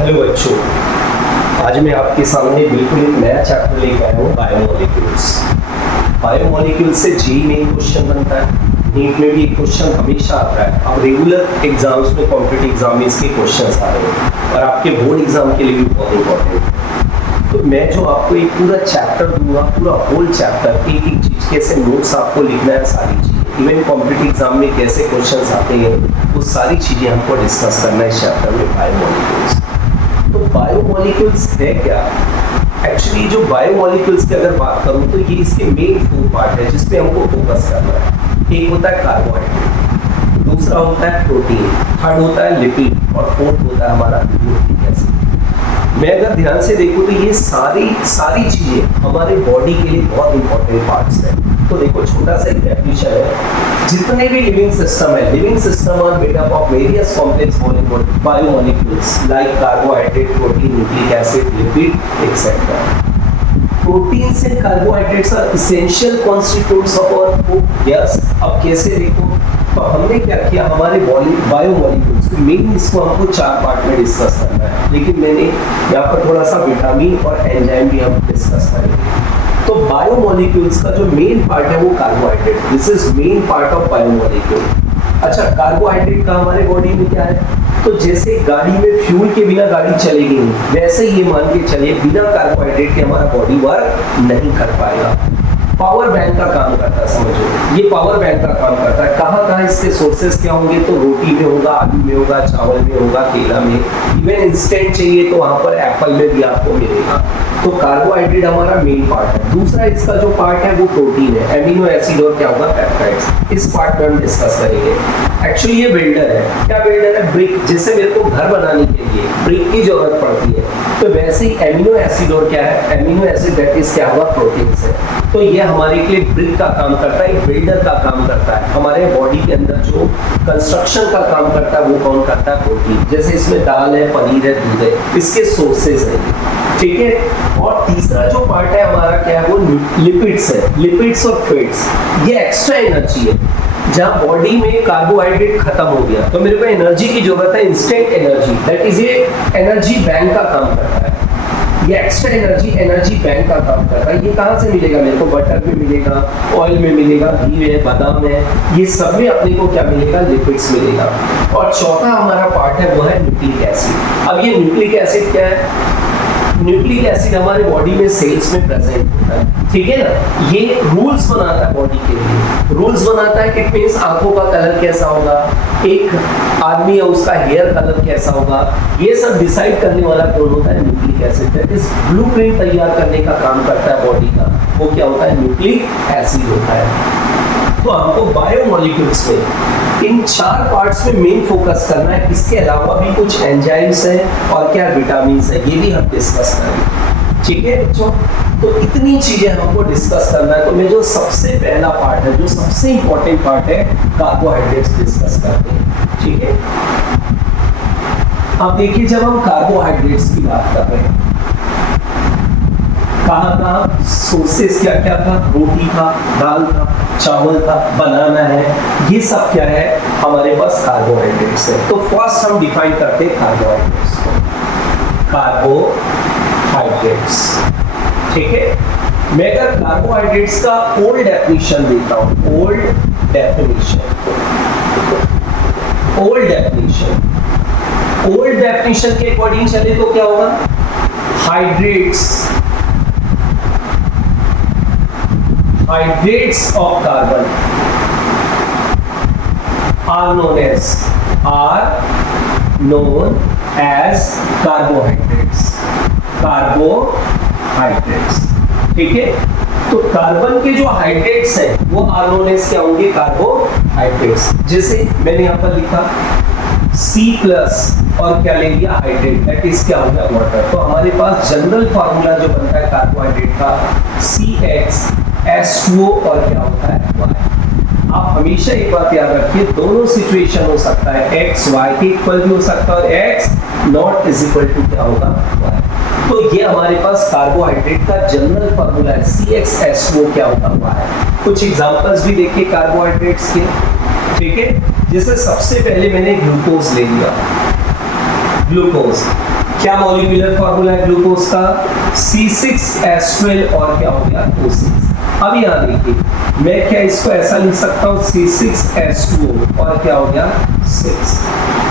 Hello बच्चों, आज मैं आपके सामने बिल्कुल एक नया चैप्टर लेकर आया हूँ, बायोमोलिक्यूल्स। बायोमोलिक्यूल से जी में क्वेश्चन बनता है, नीट में भी एक क्वेश्चन हमेशा आता है। अब रेगुलर एग्जाम्स में, कॉम्पिटिटिव एग्जाम में इसके क्वेश्चन आ रहे हैं और आपके बोर्ड एग्जाम के लिए भी बहुत इंपॉर्टेंट है। तो मैं जो आपको एक पूरा चैप्टर दूंगा, पूरा होल चैप्टर, एक एक चीज कैसे नोट्स आपको लिखना है, सारी चीजें, इवन कॉम्पिटिटिव एग्जाम में कैसे क्वेश्चन आते हैं, वो सारी चीजें हमको डिस्कस करना है इस चैप्टर में, बायोमोलिक्यूल्स। तो बायोमोलिक्यूल्स है क्या? एक्चुअली जो बायोमोलिक्यूल्स की अगर बात करूं तो ये इसके मेन 4 पार्ट है जिसपे हमको फोकस करना है। एक होता है कार्बोहाइड्रेट, दूसरा होता है प्रोटीन, थर्ड होता है लिपिड और फोर्थ होता है हमारा न्यूक्लिक एसिड। मैं अगर ध्यान से देखूं तो ये सारी चीजें हमारे बॉडी के लिए बहुत इंपॉर्टेंट पार्ट्स हैं। तो देखो, छोटा सा एक डेफिनेशन है, जितने भी लिविंग सिस्टम है, living system are made up of various complex biomolecules like carbohydrate, protein, nucleic acid, lipid etcetera. Proteins and carbohydrates are essential constituents of our food. Yes, अब कैसे देखो, तो हमने क्या किया, हमारे बायोमोलिक्यूल्स मेन, इसको हमको 4 पार्ट में डिस्कस करना है, लेकिन मैंने यहाँ पर थोड़ा सा विटामिन और एंजाइम भी हम डिस्कस करेंगे। तो बायोमोलिक्यूल्स का जो मेन पार्ट है वो carbohydrate, this is main part of biomolecule. अच्छा, कार्बोहाइड्रेट का हमारे बॉडी में क्या है, तो जैसे गाड़ी में फ्यूल के बिना गाड़ी चलेगी नहीं, वैसे ये मान के चलिए बिना कार्बोहाइड्रेट के हमारा बॉडी वर्क नहीं कर पाएगा। पावर बैंक का काम करता है, समझो, ये पावर बैंक का काम करता है। कहाँ कहाँ इसके सोर्सेस क्या होंगे, तो रोटी में होगा, आलू में होगा, चावल में होगा, केला में, इवन इंस्टेंट चाहिए तो वहां पर एप्पल में भी आपको मिलेगा। तो कार्बोहाइड्रेट हमारा मेन पार्ट है। दूसरा इसका जो पार्ट है वो प्रोटीन है, एमिनो एसिड और क्या होगा, पेप्टाइड्स। इस पार्ट में हम डिस्कस करेंगे। एक्चुअली ये बिल्डर है, क्या बिल्डर है, ब्रिक। जैसे मेरे को घर बनाने के लिए ब्रिक की जरूरत पड़ती है, तो वैसे ही एमिनो एसिड और क्या है, एमिनो एसिड दैट इज क्या होगा, प्रोटीन है। तो ये हमारे के लिए ब्रिक का काम करता है, बिल्डर का काम करता है। हमारे बॉडी के अंदर जो कंस्ट्रक्शन का काम करता है वो कौन करता है, प्रोटीन। जैसे इसमें दाल है, पनीर है, दूध है, इसके सोर्सेज है, ठीक है। और तीसरा जो पार्ट है हमारा क्या है, वो लिपिड्स है, लिपिड्स और फैट्स। ये एक्स्ट्रा एनर्जी है, जहां बॉडी में कार्बोहाइड्रेट खत्म हो गया तो मेरे को एनर्जी की जरूरत है, इंस्टेंट एनर्जी, दैट इज ये एनर्जी बैंक का काम करता है। ये एक्स्ट्रा एनर्जी बैंक का काम करता है। ये कहाँ से मिलेगा मेरे को, बटर में मिलेगा, ऑयल में मिलेगा, घी है, बादाम है, ये सब में अपने को क्या मिलेगा, लिपिड्स मिलेगा। और चौथा हमारा पार्ट है वो है न्यूक्लिक एसिड। अब ये न्यूक्लिक एसिड क्या है, न्यूक्लिक एसिड हमारे बॉडी में सेल्स में प्रेजेंट होता है, ठीक है ना। ये रूल्स बनाता है बॉडी के लिए, रूल्स बनाता है। इट मींस आंखों का कलर कैसा होगा, एक आदमी है उसका हेयर कलर कैसा होगा, ये सब डिसाइड करने वाला कौन होता है, nucleic acid. That is blueprint तैयार करने का काम करता है बॉडी का, वो क्या होता है, न्यूक्लिक एसिड होता है। तो हमको बायोमोलिक्यूल्स में इन 4 पार्ट्स में मेन फोकस करना है। इसके अलावा भी कुछ एंजाइम्स हैं और क्या विटामिन है, ये भी हम डिस्कस करेंगे, ठीक है बच्चों। तो इतनी चीजें हमको डिस्कस करना है। तो मैं जो सबसे पहला पार्ट है, जो सबसे इंपॉर्टेंट पार्ट है, कार्बोहाइड्रेट्स डिस्कस करते हैं, ठीक है। अब देखिए, जब हम कार्बोहाइड्रेट्स की बात कर रहे हैं, कहाँ सोर्सेस क्या क्या था, रोटी था, दाल था, चावल था, बनाना है, ये सब क्या है हमारे पास, कार्बोहाइड्रेट्स है। तो फर्स्ट हम डिफाइन करते हैं कार्बोहाइड्रेट्स को, कार्बोहाइड्रेट्स, ठीक है। मैं अगर कार्बोहाइड्रेट्स का ओल्ड डेफिनेशन देता हूं, ओल्ड डेफिनेशन के अकॉर्डिंग चले तो क्या होगा, hydrates of carbon are known as carbohydrates, ठीक है। तो कार्बन के जो हाइड्रेट्स हैं वो आर नोन एज क्या होंगे, कार्बोहाइड्रेट्स। जैसे मैंने यहाँ पर लिखा C+ और क्या ले लिया, हाइड्रेट, दैट इज क्या होगा, वाटर। तो हमारे पास जनरल फार्मूला जो बनता है कार्बोहाइड्रेट का, CH2O और क्या होता है, Y। आप हमेशा एक बात याद रखिए, दोनों सिचुएशन हो सकता है, X Y के इक्वल भी हो सकता है और X not is equal to क्या होगा, Y। तो ये हमारे पास कार्बोहाइड्रेट का जनरल फार्मूला है, CH2O क्या होता है। कुछ एग्जांपल्स भी देखिए कार्बोहाइड्रेट्स के, ठीक है। जैसे सबसे पहले मैंने ग्लूकोज ले लिया, ग्लूकोज, क्या मॉलिक्यूलर फॉर्मूला है ग्लूकोज का? C6H12 और क्या हो गया O6। अब यहाँ देखिए, मैं क्या इसको ऐसा लिख सकता हूँ C6H2O और क्या हो गया 6।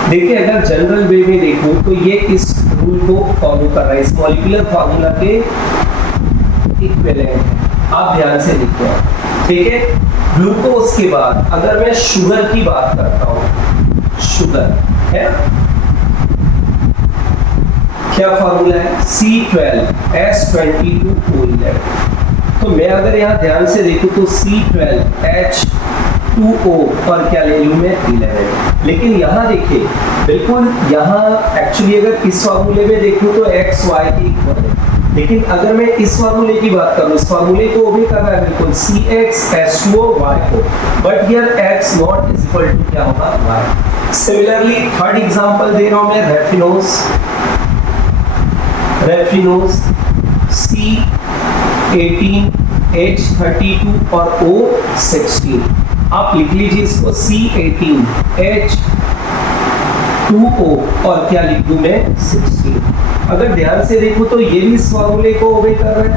देखिए अगर जनरल वे में देखूं तो ये इस रूल को फॉलो कर रहा है, इस मॉलिक्यूलर फॉर्मूला के इक्विवेलेंट है। आप ध्यान से देखिए, ठीक है। ग्लूकोज के बाद अगर मैं शुगर की बात करता हूँ, शुगर है ना, क्या फॉर्मूला है? C12H22O11। तो मैं अगर यहाँ ध्यान से देखूं तो C12H2O और क्या ले लूं मैं 11। लेकिन यहाँ देखिए बिल्कुल, यहाँ एक्चुअली अगर इस फॉर्मूले में देखूं तो x y के इक्वल है, लेकिन अगर मैं इस फॉर्मूले की बात करूं, इस फॉर्मूले को भी कर रहा है बिल्कुल CXH2O y को, but here x not is equal to क्या होगा y। सिमिलरली थर्ड एग्जांपल दे रहा हूं मैं, रेफिनोज C18H32 और O16। आप लिख लीजिए इसको C18H2O और क्या लिख दूं मैं 16। अगर ध्यान से देखो तो ये भी इस फॉर्मूले को ओबे कर रहा है,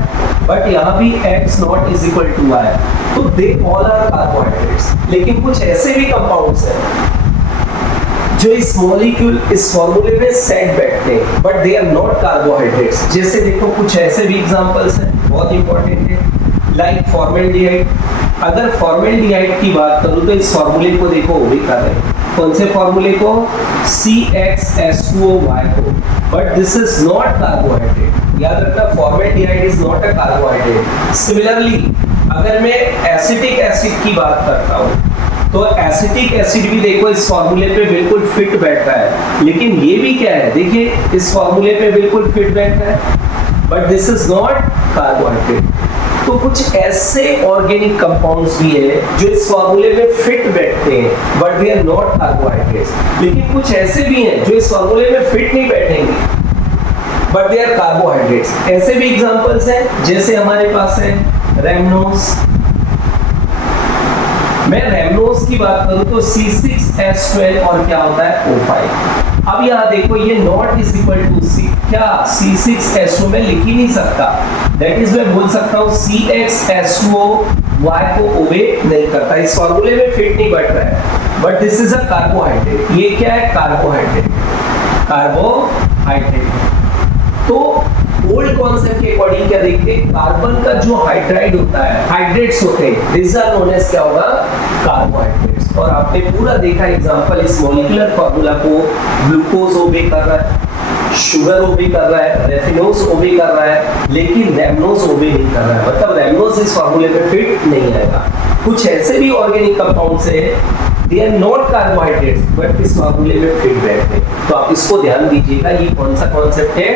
बट यहाँ भी x not is equal to y। तो दे ऑल आर कार्बोहाइड्रेट्स, लेकिन कुछ ऐसे भी कंपाउंड्स हैं जो इस मॉलिक्यूल, इस फॉर्मूले में सेट बैठते हैं, but they are not carbohydrates. जैसे देखो कुछ ऐसे भी एग्जांपल्स हैं, बहुत इंपॉर्टेंट है, लाइक फॉर्मेल्डिहाइड। अगर फॉर्मेल्डिहाइड की बात करूं तो इस फॉर्मूले को देखो वो भी कर रहे हैं, कौन से फॉर्मूले को? CXH2OY को, but this is not carbohydrate. याद रखना, formaldehyde is not a carbohydrate. Similarly अगर मैं एसिटिक एसिड की बात करता हूं तो एसिटिक एसिड भी देखो इस फॉर्मूले पे बिल्कुल फिट बैठ रहा है, लेकिन ये भी क्या है, देखिए इस फॉर्मूले पे बिल्कुल फिट बैठ रहा है, but this is not carbohydrate. तो कुछ ऐसे ऑर्गेनिक कंपाउंड्स भी है जो इस फॉर्मूले में फिट बैठते हैं, but they are not carbohydrates. लेकिन कुछ ऐसे भी हैं जो इस फॉर्मूले में फिट नहीं बैठेंगे, बट दे आर कार्बोहाइड्रेट्स। ऐसे भी एग्जांपल्स हैं, जैसे हमारे पास है रेमनोज। मैं रेमनोज की बात करूं तो C6H12 और क्या होता है O5। अब यहाँ देखो ये not is equal to C, क्या C6H2 में लिख ही नहीं सकता, दैट इज मैं बोल सकता हूँ CXH2O Y को ओबे नहीं करता, इस फॉर्मूले में फिट नहीं बैठ रहा है, but this is a carbohydrate. ये क्या है? Carbohydrate, carbohydrate. तो ओल्ड कॉन्सेप्ट के अकॉर्डिंग क्या देखते हैं, कार्बन का जो हाइड्राइड होता है, हाइड्रेट्स होते हैं, दिस आर नोन एज क्या होगा? कार्बोहाइड्रेट्स। और आपने पूरा देखा एग्जांपल, इस मॉलिक्यूलर फार्मूला को ग्लूकोज ओबे कर रहा है, शुगर ओबे कर रहा है, रेफिनोज ओबे कर रहा है, लेकिन रेमनोज ओबे नहीं कर रहा है, मतलब रेमनोज इस फार्मूले में फिट नहीं आएगा। कुछ ऐसे भी ऑर्गेनिक कंपाउंड्स है, they are not carbohydrates, but इस फॉर्मूले में फिट बैठते हैं। तो आप इसको ध्यान दीजिएगा, ये कौन सा कॉन्सेप्ट है?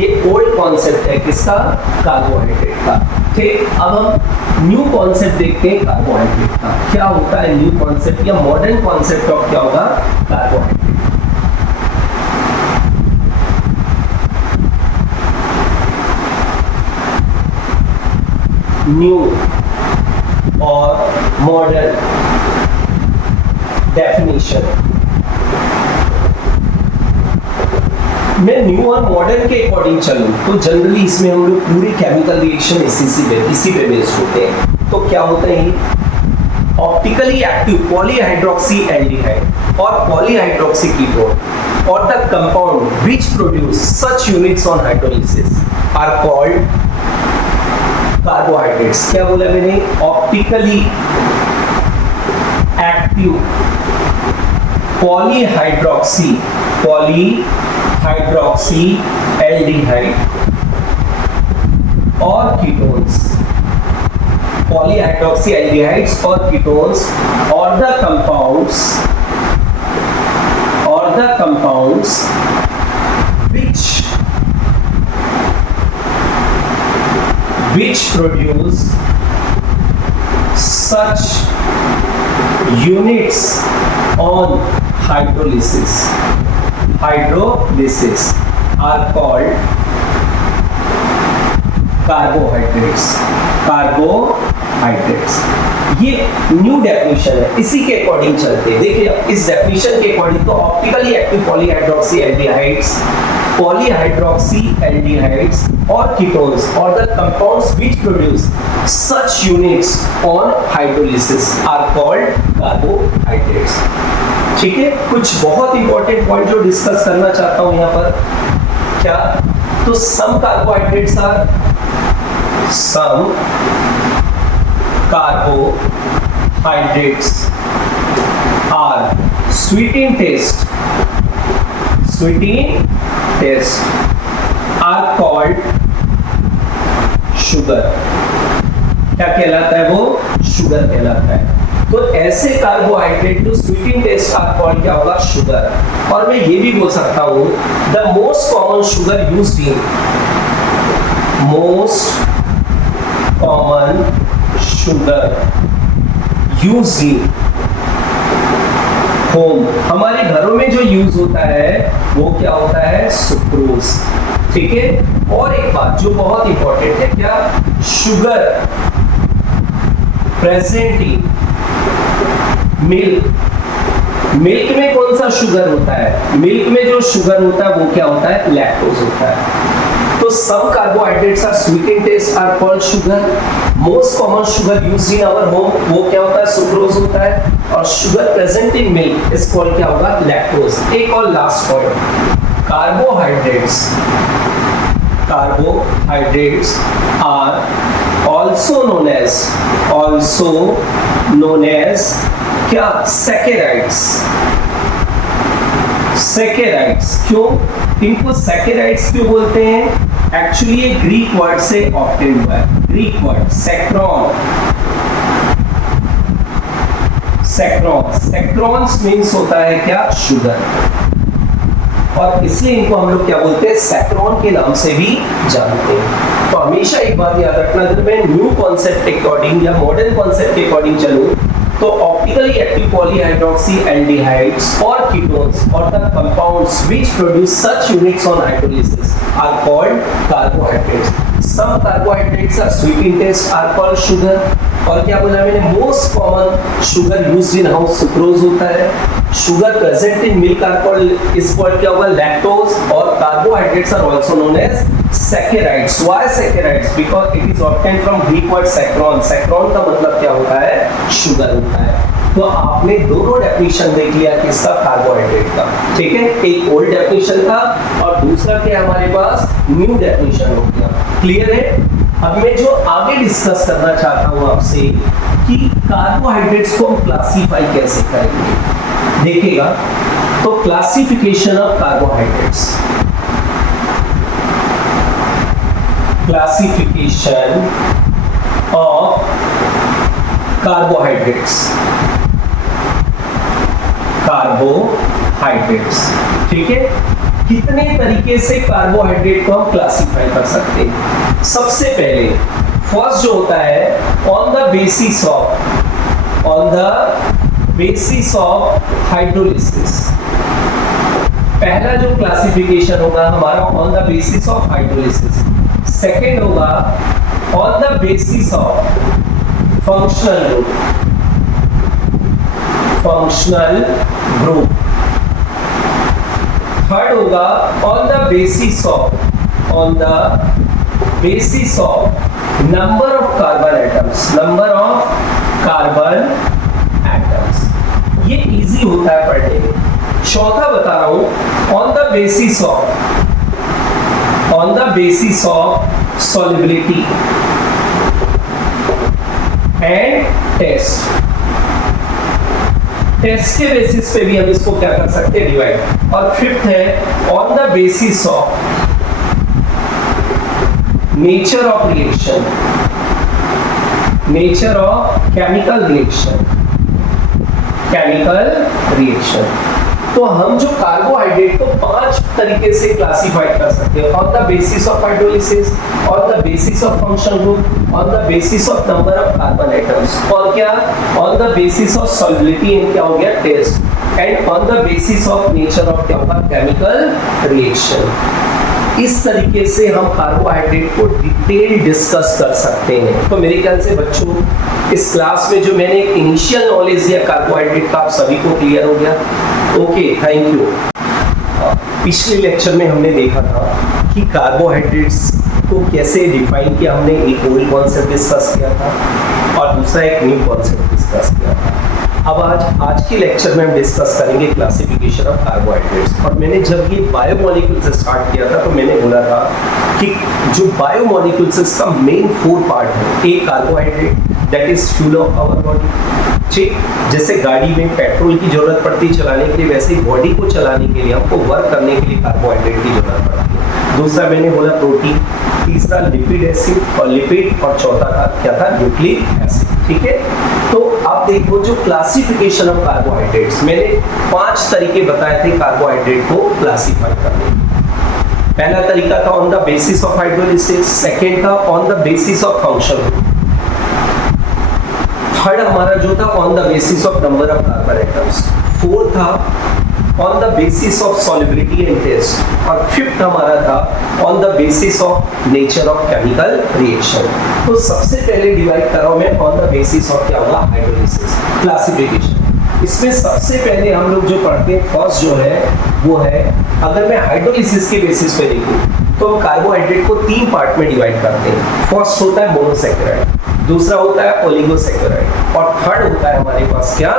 ये ओल्ड कॉन्सेप्ट है, किसका? कार्बोहाइड्रेट का। ठीक, अब हम न्यू कॉन्सेप्ट देखते हैं कार्बोहाइड्रेट का। क्या होता है न्यू कॉन्सेप्ट या मॉडर्न कॉन्सेप्ट ऑफ क्या होगा? कार्बोहाइड्रेट। न्यू और मॉडर्न डेफिनेशन। मैं न्यू और मॉडर्न के अकॉर्डिंग चलूं तो जनरली इसमें हम लोग पूरी केमिकल रिएक्शन इसी पे बेस्ड होते हैं। तो क्या होते हैं? ऑप्टिकली एक्टिव पॉलीहाइड्रोक्सी एल्डिहाइड और पॉलीहाइड्रोक्सी कीटोन और the compound which produce such units on hydrolysis are called carbohydrates. क्या बोला मैंने? ऑप्टिकली एक्टिव पॉलीहाइड्रोक्सी एल्डिहाइड और कीटोन्स, पॉलीहाइड्रोक्सी एल्डिहाइड्स और कीटोन्स और the compounds which produce such units on hydrolysis are called carbohydrates। ये new definition है, इसी के अकॉर्डिंग चलते हैं। देखिए इस डेफिनेशन के अकॉर्डिंग तो optically active polyhydroxy aldehydes polyhydroxy aldehydes or ketones or the compounds which produce such units on hydrolysis are called carbohydrates. ठीक है, कुछ बहुत इंपॉर्टेंट पॉइंट जो डिस्कस करना चाहता हूं यहां पर, क्या तो some carbohydrates are sweet in taste are called sugar. क्या कहलाता है वो? शुगर कहलाता है. तो ऐसे कार्बोहाइड्रेट जो sweet in taste are called क्या होगा? शुगर. और मैं ये भी बोल सकता हूं the most common sugar used in home, हमारे घरों में जो यूज होता है वो क्या होता है? सुक्रोज. ठीक है. और एक बात जो बहुत इंपॉर्टेंट है, क्या शुगर प्रेजेंट इन मिल्क में कौन सा शुगर होता है? मिल्क में जो शुगर होता है वो क्या होता है? लैक्टोज होता है. तो some carbohydrates are sweet in taste are called sugar. Most common sugar used in our home वो क्या होता है? सुक्रोज होता है. और sugar present in milk is called क्या होगा? लैक्टोज. एक और last point, carbohydrates are also known as क्या? सैकेराइड्स. क्यों इनको सैकेराइड्स क्यों बोलते हैं? एक्चुअली ये ग्रीक वर्ड से ऑब्टेन हुआ है. ग्रीक वर्ड सैक्रोन्स मीन्स होता है क्या? शुगर. और इसलिए इनको हम लोग क्या बोलते हैं? सैक्रोन के नाम से भी जानते हैं. तो हमेशा एक बात याद रखना, अगर मैं न्यू कॉन्सेप्ट के अकॉर्डिंग या मॉडर्न कॉन्सेप्ट के अकॉर्डिंग चलूं तो ऑप्टिकली एक्टिव पॉलीहाइड्रोक्सी एल्डिहाइड्स और कीटोन्स और the compounds which produce such units on hydrolysis are called carbohydrates. Some carbohydrates are sweet in taste are called sugar. और क्या बोला मैंने? Most common sugar used in house sucrose होता है. Sugar present in milk are called क्या होगा? Lactose. और carbohydrates are also known as saccharides. Why saccharides? Because it is obtained from Greek word saccharon. Saccharon का मतलब क्या होता है? शुगर होता है. तो आपने दोनों डेफिनेशन देख लिया किसका? कार्बोहाइड्रेट का. ठीक है, एक ओल्ड डेफिनेशन का और दूसरा क्या हमारे पास? न्यू डेफिनेशन हो गया. क्लियर है? अब मैं जो आगे डिस्कस करना चाहता हूं आपसे कि कार्बोहाइड्रेट्स को हम क्लासिफाई कैसे करेंगे. देखिएगा, तो क्लासिफिकेशन ऑफ कार्बोहाइड्रेट्स. कार्बोहाइड्रेट्स. ठीक है, कितने तरीके से कार्बोहाइड्रेट को हम क्लासिफाई कर सकते हैं. सबसे पहले फर्स्ट जो होता है on the basis of hydrolysis. पहला जो क्लासिफिकेशन होगा हमारा on the basis of hydrolysis. Second होगा on the basis of functional group. Third होगा on the basis of number of carbon atoms. ये इजी होता है पढ़ने में. चौथा बता रहा हूं on the basis of solubility and test के बेसिस पे भी हम इसको क्या कर सकते हैं? डिवाइड. और फिफ्थ है on the basis of nature of chemical reaction. तो हम जो कार्बोहाइड्रेट को 5 तरीके से क्लासिफाई कर सकते हैं. On the basis of hydrolysis, on the basis of functional group, on the basis of number of carbon atoms, और क्या on the basis of solubility and क्या हो गया? Taste. And on the basis of nature of क्या होगा? Chemical reaction. इस तरीके से हम कार्बोहाइड्रेट को डिटेल डिस्कस कर सकते हैं. तो मेरे ख्याल से बच्चों इस क्लास में जो मैंने एक इनिशियल नॉलेज दिया कार्बोहाइड्रेट का आप सभी को क्लियर हो गया. Okay, thank you. पिछले लेक्चर में हमने देखा था कि कार्बोहाइड्रेट्स को कैसे डिफाइन किया, हमने एक ओल्ड कॉन्सेप्ट डिस्कस किया था और दूसरा एक न्यू कॉन्सेप्ट डिस्कस किया था। अब आज के लेक्चर में हम डिस्कस करेंगे क्लासिफिकेशन ऑफ कार्बोहाइड्रेट्स। और मैंने जब ये बायोमोलिक्यूल से स्टार्ट किया था तो मैंने बोला था कि जो बायोमोलिक्यूल्स इसका मेन 4 पार्ट है। एक carbohydrate that is fuel of our body, ठीक, जैसे गाड़ी में पेट्रोल की जरूरत पड़ती है चलाने के लिए, वैसे ही बॉडी को चलाने के लिए, हमको वर्क करने के लिए कार्बोहाइड्रेट की जरूरत पड़ती है। दूसरा मैंने बोला प्रोटीन, तीसरा लिपिड एसिड और लिपिड, और चौथा था क्या था, न्यूक्लिक एसिड, ठीक है। तो आप देखो जो क्लासिफिकेशन ऑफ कार्बोहाइड्रेट्स, मैंने 5 तरीके बताए थे कार्बोहाइड्रेट को क्लासिफाई करने के। पहला तरीका था on the basis of hydrolysis, second था on the basis of function, third हमारा जो था on the basis of number of carbon atoms, fourth था on the basis of solubility and test, और फिफ्थ हमारा था on the basis of nature of chemical reaction. तो सबसे पहले डिवाइड कर रहा हूं मैं ऑन द बेसिस ऑफ क्या होगा, हाइड्रोलिसिस क्लासिफिकेशन। इसमें सबसे पहले हम लोग जो पढ़ते हैं फर्स्ट जो है वो है, अगर मैं हाइड्रोलिसिस के बेसिस पे देखूं तो हम कार्बोहाइड्रेट को 3 पार्ट में डिवाइड करते हैं। फर्स्ट होता है मोनोसैकेराइड, दूसरा होता है ओलिगोसैकेराइड, और थर्ड होता है हमारे पास क्या,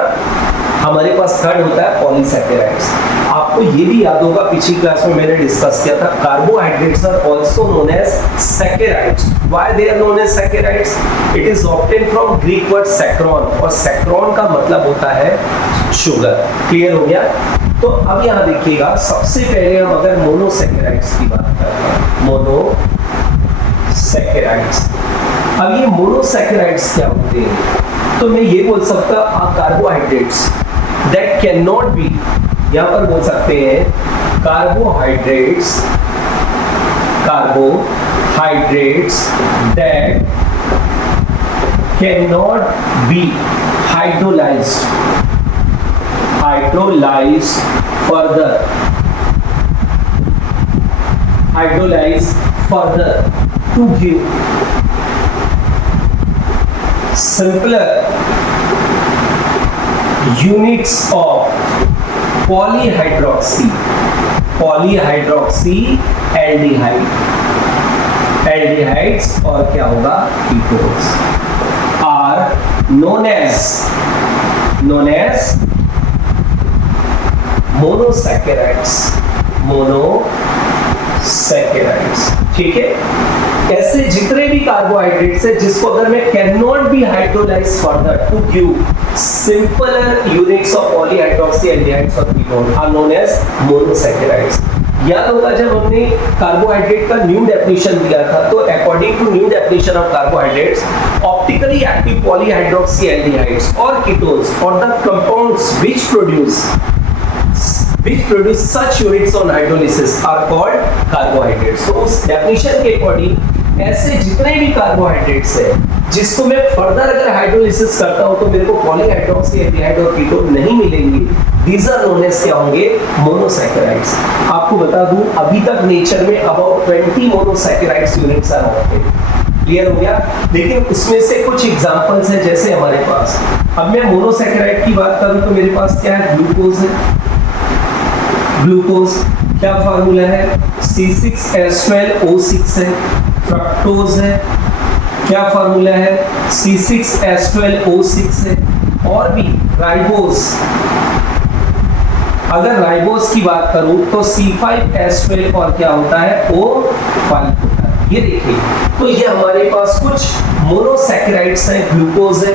हमारे पास थर्ड होता है पॉलीसैकेराइड्स। आपको ये भी याद होगा पिछली क्लास में मैंने डिस्कस किया था, carbohydrates are also known as saccharides. Why they are known as saccharides? It is obtain from Greek word saccharon, और सैक्रोन का मतलब होता है शुगर। क्लियर हो गया? तो अब यहाँ देखिएगा, सबसे पहले हम अगर मोनोसैकेराइड्स की बात करते हैं, मोनोसैकेराइड्स। अब ये मोनोसैकेराइड्स क्या होते हैं? तो मैं ये बोल सकता carbohydrates that can not B, यहां पर बोल सकते हैं carbohydrates that can not B hydrolysed further to give simpler units of polyhydroxy aldehydes और क्या होगा, ketones are known as monosaccharides, ठीक है। ऐसे जितने भी कार्बोहाइड्रेट्स है जिसको अगर मैं can not be hydrolysed further to give simpler units of polyhydroxy aldehydes और ketone are known as monosaccharides. याद होगा जब हमने कार्बोहाइड्रेट का न्यू डेफिनेशन दिया था, तो according to new definition of carbohydrates, optically active polyhydroxy aldehydes और कीटोन्स और the compounds which produce such units on hydrolysis are called carbohydrates। तो उस डेफिनेशन के अकॉर्डिंग ऐसे जितने भी कार्बोहाइड्रेट्स है जिसको मैं फर्दर अगर हाइड्रोलिसिस करता हूं तो मेरे को पॉलीहाइड्रोक्सी एल्डिहाइड और कीटोन नहीं मिलेंगे, दीज आर नोन एज क्या होंगे, मोनोसैकेराइड्स। आपको बता दूं अभी तक नेचर में अबाउट 20 मोनोसैकेराइड्स यूनिट्स आर होते हैं। क्लियर हो गया? लेकिन उसमें से कुछ एग्जांपल्स हैं, जैसे हमारे पास, अब मैं मोनोसैकेराइड की बात करूं तो मेरे पास क्या है, ग्लूकोज है। ग्लूकोज क्या फार्मूला है, C6H12O6 है। फ्रक्टोज है, क्या फार्मूला है, C6H12O6 है। और भी राइबोज, अगर राइबोज की बात करूं तो C5H12 और क्या होता है, O5 होता है। ये देखिए, तो ये हमारे पास कुछ मोनोसैकेराइड्स हैं, ग्लूकोज है,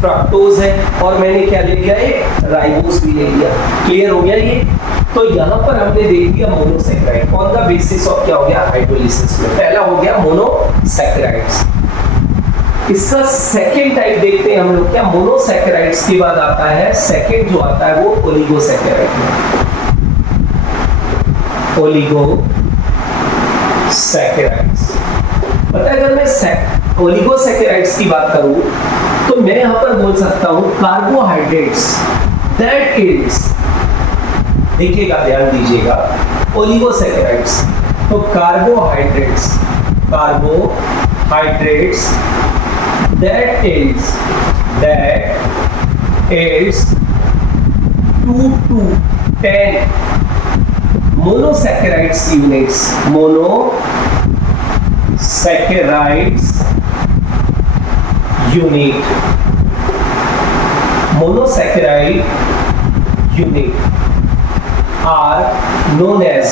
फ्रक्टोज है, और मैंने क्या ले लिया, एक राइबोज भी ले लिया। क्लियर हो गया ये? तो यहाँ पर हमने देख लिया monosaccharide on the basis of क्या हो गया, हाइड्रोलिसिस में। पहला हो गया मोनोसैकेराइड्स। इसका सेकेंड टाइप देखते हैं हम लोग, क्या मोनोसैकेराइड्स के बाद आता है सेकेंड जो आता है वो ओलिगोसैकेराइड है। ओलिगोसैकेराइड्स, पता है, अगर मैं ओलिगोसैकेराइड्स की बात करूं तो मैं यहां पर बोल सकता हूं कार्बोहाइड्रेट्स दैट इज, देखिएगा, ध्यान दीजिएगा, ओलिगोसैकेराइड्स, तो carbohydrates that is 2 to 10 monosaccharides units, monosaccharides unit, monosaccharide unit are known as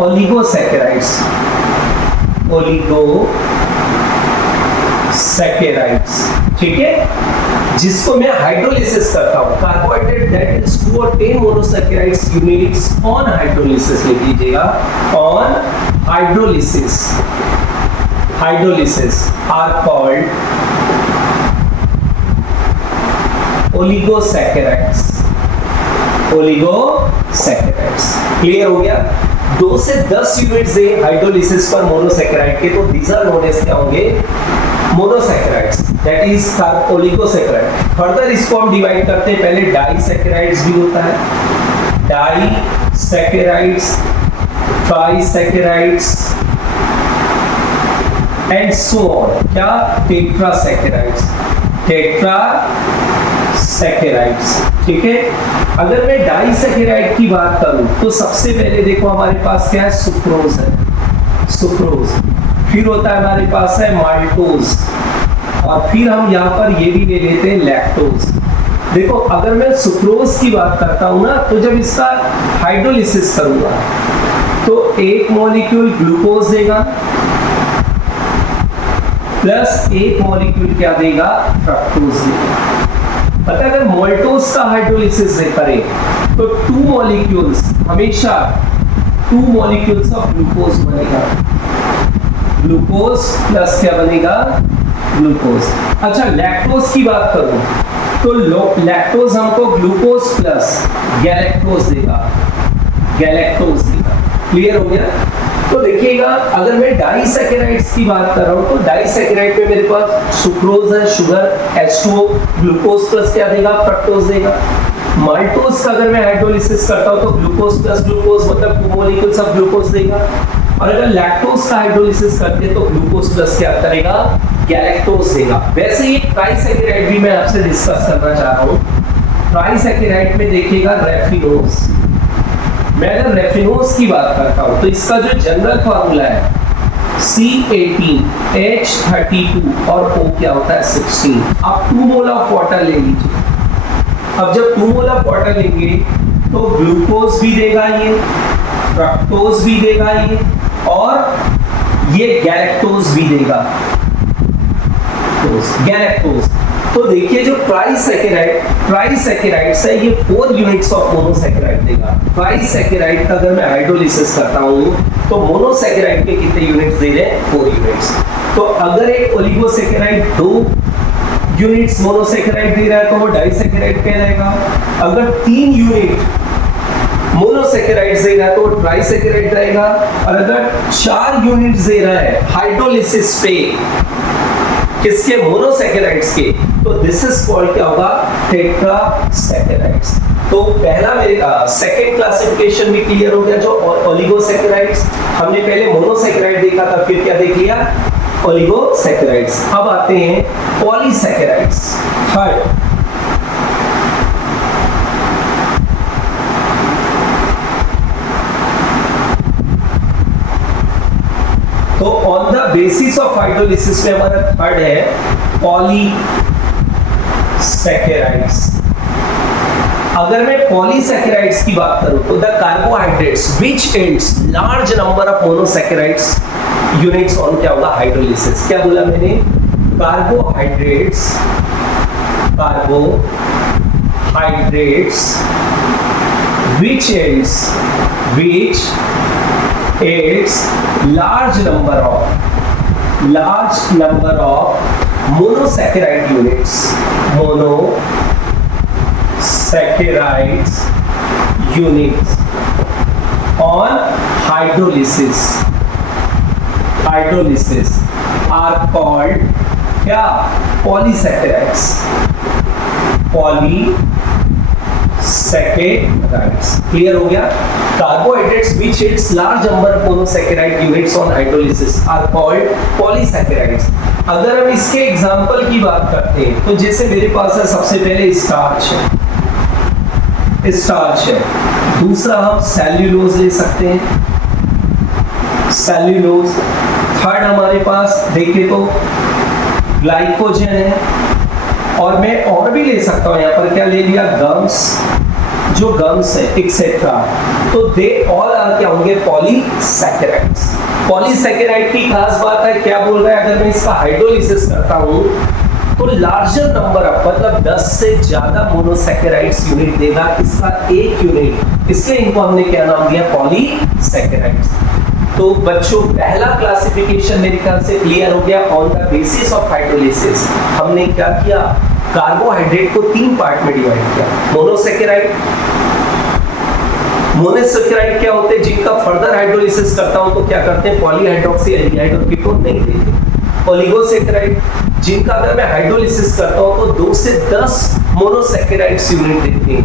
oligosaccharides, oligosaccharides, ठीक है, जिसको मैं हाइड्रोलिसिस करता हूं, carbohydrate that is to obtain monosaccharides units on hydrolysis, लिख लीजिएगा, on hydrolysis are called oligosaccharides. Clear हो गया? 2 से 10 यूनिट्स दे हाइड्रोलिसिस पर मोनोसैकेराइड के, तो दीज आर नोन एज क्या होंगे? Monosaccharides, that is oligosaccharide. Further इसको हम डिवाइड करते हैं, पहले डाइसैकेराइड्स भी होता है, डाइसैकेराइड्स, ट्राइसैकेराइड्स एंड सो ऑन, क्या? टेट्रासैकेराइड्स, ठीक है। अगर मैं डाइसैकेराइड की बात करूं तो सबसे पहले देखो हमारे पास क्या है? सुक्रोज है, सुक्रोज, फिर होता है हमारे पास है माल्टोज, और फिर हम यहाँ पर ये भी ले लेते हैं लैक्टोज। देखो अगर मैं सुक्रोज की बात करता हूं ना, तो जब इसका हाइड्रोलिसिस करूंगा तो एक मॉलिक्यूल ग्लूकोज देगा प्लस एक मॉलिक्यूल क्या देगा? फ्रक्टोज देगा। पता अगर मोल्टोज का हाइड्रोलिसिस करें तो 2 मॉलिक्यूल्स हमेशा 2 मॉलिक्यूल्स ऑफ ग्लूकोज बनेगा, ग्लूकोज प्लस क्या बनेगा? ग्लूकोज। अच्छा लैक्टोज की बात करूं तो लैक्टोज हमको ग्लूकोज प्लस गैलेक्टोज देगा, क्लियर हो गया? तो देखिएगा अगर मैं डाइसैकेराइड्स की बात कर रहा हूं तो डाइसैकेराइड में मेरे पास सुक्रोज है, शुगर, H2O, ग्लूकोज प्लस क्या देगा? फ्रक्टोज देगा। माल्टोज का अगर मैं हाइड्रोलिसिस करता हूं तो ग्लूकोज प्लस ग्लूकोज मतलब 2 मॉलिक्यूल्स ऑफ ग्लूकोज देगा, और अगर लैक्टोज का हाइड्रोलिसिस करते तो ग्लूकोज प्लस क्या करेगा? गैलेक्टोज देगा। वैसे ही ट्राइसैकेराइड भी मैं आपसे डिस्कस करना चाह रहा हूं। ट्राइसैकेराइड में देखिएगा रेफिनोज, मैं अगर रेफिनोज की बात करता हूं तो इसका जो जनरल फार्मूला है C18H32 और O क्या होता है? 16। आप 2 मोल ऑफ वाटर ले लीजिए। अब जब 2 मोल ऑफ वाटर लेंगे तो ग्लूकोज भी देगा ये, फ्रक्टोज भी देगा ये, और ये गैलेक्टोज भी देगा, गैलेक्टोज। तो देखिए जो ट्राइसैकेराइड है ये 4 यूनिट्स ऑफ मोनोसैकेराइड देगा। ट्राइसैकेराइड का अगर मैं हाइड्रोलिसिस करता हूं तो मोनोसैकेराइड के कितने यूनिट्स दे रहे हैं? 4 यूनिट्स। तो अगर एक ओलिगोसैकेराइड 2 यूनिट्स मोनोसैकेराइड दे रहा है तो वो डाइसैकेराइड कहलाएगा। अगर 3 यूनिट मोनोसैकेराइड दे रहा है तो वो ट्राइसैकेराइड रहेगा, और अगर 4 यूनिट्स दे रहा है हाइड्रोलिसिस पे किसके? मोनोसैकेराइड्स के, तो दिस इज कॉल्ड क्या होगा? टेट्रासैकेराइड्स। तो पहला मेरे सेकंड क्लासिफिकेशन भी क्लियर हो गया, जो ओलिगोसैकेराइड्स। हमने पहले मोनोसैकेराइड देखा था, फिर क्या देख लिया? ओलिगोसैकेराइड्स। अब आते हैं पॉलीसैकेराइड्स, थर्ड। तो on the basis of hydrolysis में हमारा थर्ड है पॉलीसैकेराइड्स। अगर मैं पॉलीसैकेराइड्स की बात करूं तो the carbohydrates which ends large number of monosaccharides units on क्या होगा? हाइड्रोलिसिस। क्या बोला मैंने? Carbohydrates which aids large number of monosaccharide units on hydrolysis are called क्या? polysaccharides। क्लियर हो गया? Carbohydrates which hits large number of monosaccharide units on hydrolysis are called polysaccharides। अगर हम इसके एग्जांपल की बात करते हैं तो जैसे मेरे पास है सबसे पहले स्टार्च है, स्टार्च है। दूसरा हम सेल्यूलोज ले सकते हैं, सेल्यूलोज। थर्ड हमारे पास देखें तो ग्लाइकोजन है, और मैं और भी ले सकता हूं, यहां पर क्या ले लिया, गम्स, जो गम्स है एक्सेट्रा। तो दे ऑल आर क्या होंगे, पॉलीसैकेराइड्स। पॉलीसैकेराइड की खास बात है, क्या बोल रहा है, अगर मैं इसका हाइड्रोलिसिस करता हूं तो लार्जर नंबर ऑफ, मतलब 10 से ज्यादा मोनोसैकेराइड्स यूनिट देगा इसका एक यूनिट, इसलिए इनको हमने क्या नाम दिया, पॉलीसैकेराइड्स। तो बच्चों पहला क्लासिफिकेशन मेरे ख्याल से क्लियर हो गया। On the basis of hydrolysis हमने क्या किया, कार्बोहाइड्रेट को 3 पार्ट में डिवाइड किया। मोनोसैकेराइड, मोनोसैकेराइड क्या होते हैं, जिनका फर्दर हाइड्रोलिसिस करता हूं तो क्या करते हैं, पॉलीहाइड्रोक्सी एल्डिहाइड और कीटोन नहीं देते। ओलिगोसैकेराइड, जिनका अगर मैं हाइड्रोलिसिस करता हूं तो 2 से 10 मोनोसैकेराइड्स यूनिट देते हैं।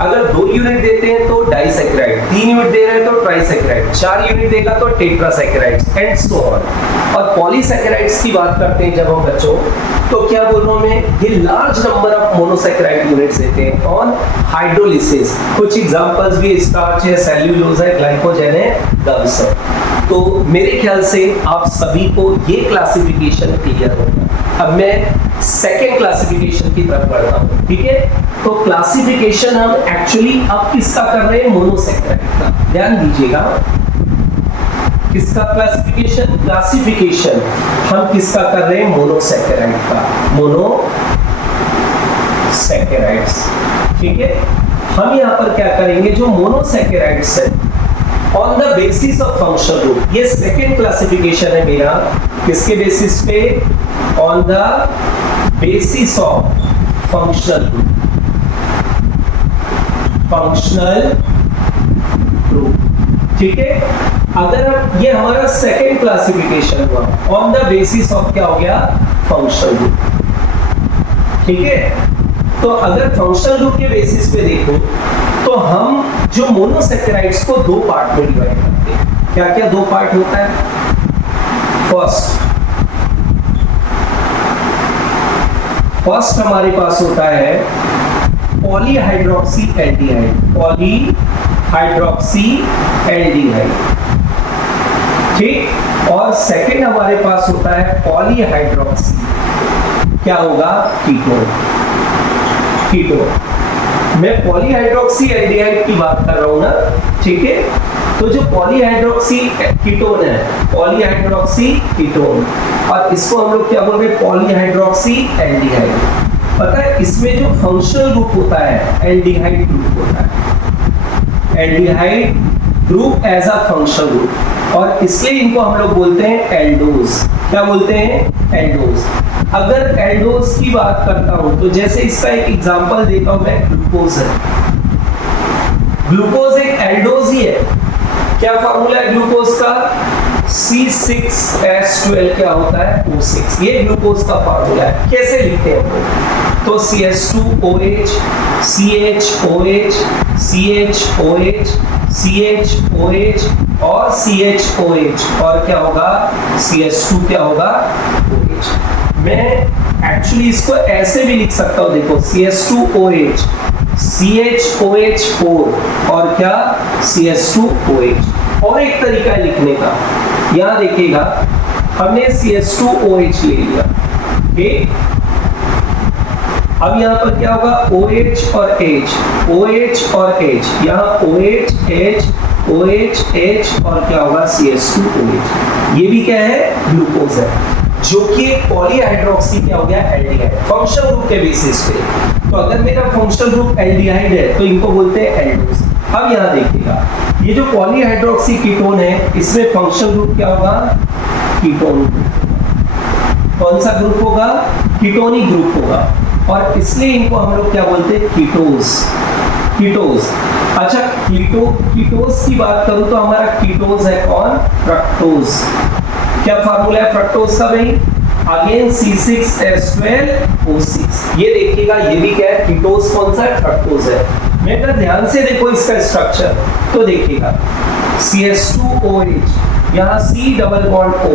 अगर 2 यूनिट देते हैं तो डाइसैकेराइड, 3 यूनिट दे रहे हैं तो ट्राइसैकेराइड, 4 यूनिट देगा तो टेट्रासैकेराइड्स एंड सो ऑन। और पॉलीसैकेराइड्स की बात करते हैं जब हम बच्चों, तो क्या बोल रहा हूं मैं, ये large number of monosaccharide units देते हैं ऑन हाइड्रोलिसिस। कुछ एग्जांपल्स भी स्टार्च है, सेल्यूलोज है, ग्लाइकोजन है, गम्स है। तो मेरे ख्याल से आप सभी को ये क्लासिफिकेशन क्लियर होगा। अब मैं सेकेंड क्लासिफिकेशन की तरफ बढ़ता हूं, ठीक है। तो क्लासिफिकेशन हम एक्चुअली अब किसका कर रहे हैं, मोनोसैकेराइड का, ध्यान दीजिएगा। किसका क्लासिफिकेशन, क्लासिफिकेशन हम किसका कर रहे हैं, मोनोसैकेराइड का, मोनोसैकेराइड्स, ठीक है। हम यहाँ पर क्या करेंगे, जो मोनोसैकेराइड्स है on the basis of functional group, ये सेकेंड क्लासिफिकेशन है मेरा, किसके बेसिस पे, on the basis of functional group, functional group, ठीक है। अगर हम, ये हमारा सेकेंड क्लासिफिकेशन हुआ ऑन द बेसिस ऑफ क्या हो गया, फंक्शनल ग्रुप, ठीक है। तो अगर फंक्शनल ग्रुप के बेसिस पे देखो तो हम जो मोनोसैकेराइड्स को 2 पार्ट में डिवाइड करते हैं। क्या क्या 2 पार्ट होता है, फर्स्ट हमारे पास होता है पॉलीहाइड्रोक्सी एल्डिहाइड, पॉलीहाइड्रोक्सी एल्डिहाइड, ठीक। और सेकंड हमारे पास होता है पॉलीहाइड्रोक्सी, क्या होगा, कीटोन, कीटोन। मैं पॉलीहाइड्रोक्सी एल्डिहाइड की बात कर रहा हूं ना, ठीक है। तो जो पॉलीहाइड्रोक्सी कीटोन है, पॉलीहाइड्रोक्सी कीटोन, और इसको हम लोग क्या बोल रहे हैं, पॉलीहाइड्रोक्सी एल्डिहाइड। पता है इसमें जो फंक्शनल ग्रुप होता है, एल्डिहाइड ग्रुप होता है, aldehyde group as a functional group, और इसलिए इनको हम लोग बोलते हैं एल्डोज। क्या बोलते हैं, एल्डोज। अगर एल्डोज की बात करता हूं तो जैसे इसका एक एग्जांपल देता हूं मैं, ग्लूकोज है, ग्लूकोज एक एल्डोज ही है। क्या फार्मूला है ग्लूकोज का, C6H12 क्या होता है, O6, ये ग्लूकोज का फार्मूला है। कैसे लिखते हैं हम, तो CH2OH, CHOH, CHOH, CHOH और CHOH, और क्या होगा, CH2 क्या होगा, OH। मैं एक्चुअली इसको ऐसे भी लिख सकता हूं, देखो CH2OH, CHOH4 और क्या, CH2OH। और एक तरीका है लिखने का, यहां देखिएगा, हमने CH2OH ले लिया, ठीक। अब यहां पर क्या होगा, OH और H, OH और H, यहां OH, H, OH, H और क्या होगा, CH2OH। ये भी क्या है, ग्लूकोज है, जो कि एक पॉलीहाइड्रोक्सी क्या हो गया, एल्डिहाइड, फंक्शनल ग्रुप के बेसिस पे। तो अगर मेरा फंक्शनल ग्रुप एल्डिहाइड है तो इनको बोलते हैं एल्डोज। अब यहां देखिएगा, ये जो पॉलीहाइड्रोक्सी कीटोन है, इसमें फंक्शनल ग्रुप क्या होगा, कीटोन। कौन सा ग्रुप होगा, कीटोनिक ग्रुप होगा, और इसलिए इनको हम लोग क्या बोलते हैं, कीटोज, कीटोज। अच्छा, कीटोज की बात करूं तो हमारा कीटोज है कौन, फ्रक्टोज। क्या फार्मूला है फ्रक्टोज का भाई, अगेन C6H12O6। ये देखिएगा, ये भी क्या है, कीटोज कौन सा है, फ्रक्टोज है। मैं अगर ध्यान से देखो इसका स्ट्रक्चर तो देखिएगा, CH2OH, यहाँ C डबल बॉन्ड O,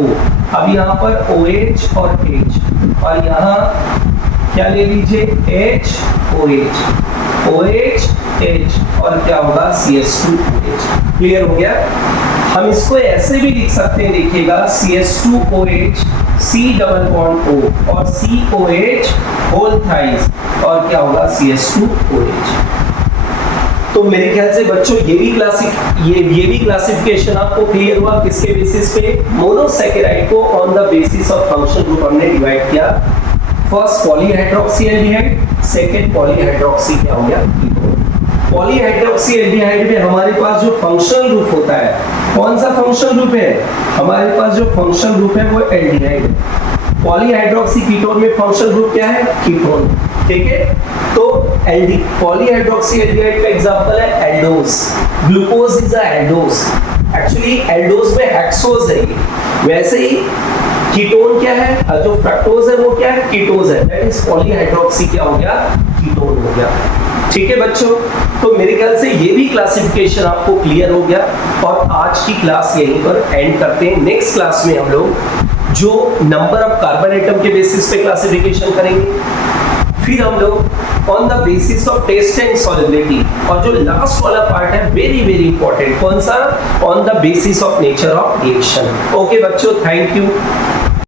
अब यहाँ पर OH और H, और यहाँ क्या ले लीजिए, HOH, OH H और क्या होगा CH2OH। क्लियर हो गया? हम इसको ऐसे भी लिख सकते हैं, देखिएगा CH2OH C double bond O और COH होल थ्राइस और क्या होगा CH2OH। तो मेरे ख्याल से बच्चों ये भी क्लासिफिकेशन आपको क्लियर हुआ। किसके बेसिस पे? मोनोसैकेराइड को on the basis of functional group हमने डिवाइड किया। First polyhydroxy aldehyde, second polyhydroxy क्या हो गया? पॉलीहाइड्रोक्सी एल्डिहाइड में हमारे पास जो फंक्शनल ग्रुप होता है, कौन सा फंक्शनल ग्रुप है? हमारे पास जो फंक्शनल ग्रुप है वो एल्डिहाइड है। पॉलीहाइड्रोक्सी कीटोन में फंक्शनल ग्रुप क्या है? कीटोन। ठीक है, तो पॉलीहाइड्रोक्सी एल्डिहाइड का एग्जांपल है aldose. Glucose is a aldose. Actually aldose में हेक्सोज है। वैसे ही कीटोन क्या है? जो फ्रक्टोज है वो क्या है? कीटोज है। दैट इज पॉलीहाइड्रोक्सी क्या हो गया? कीटोन हो गया। ठीक है बच्चों, तो मेरे ख्याल से ये भी क्लासिफिकेशन आपको क्लियर हो गया और आज की क्लास यहीं पर एंड करते हैं। नेक्स्ट क्लास में हम लोग जो नंबर ऑफ कार्बन एटम के बेसिस पे क्लासिफिकेशन करेंगे, फिर हम लोग on the basis of taste and solubility, और जो लास्ट वाला पार्ट है वेरी वेरी इंपॉर्टेंट, कौन सा? On the basis of nature of reaction. Okay बच्चों, थैंक यू।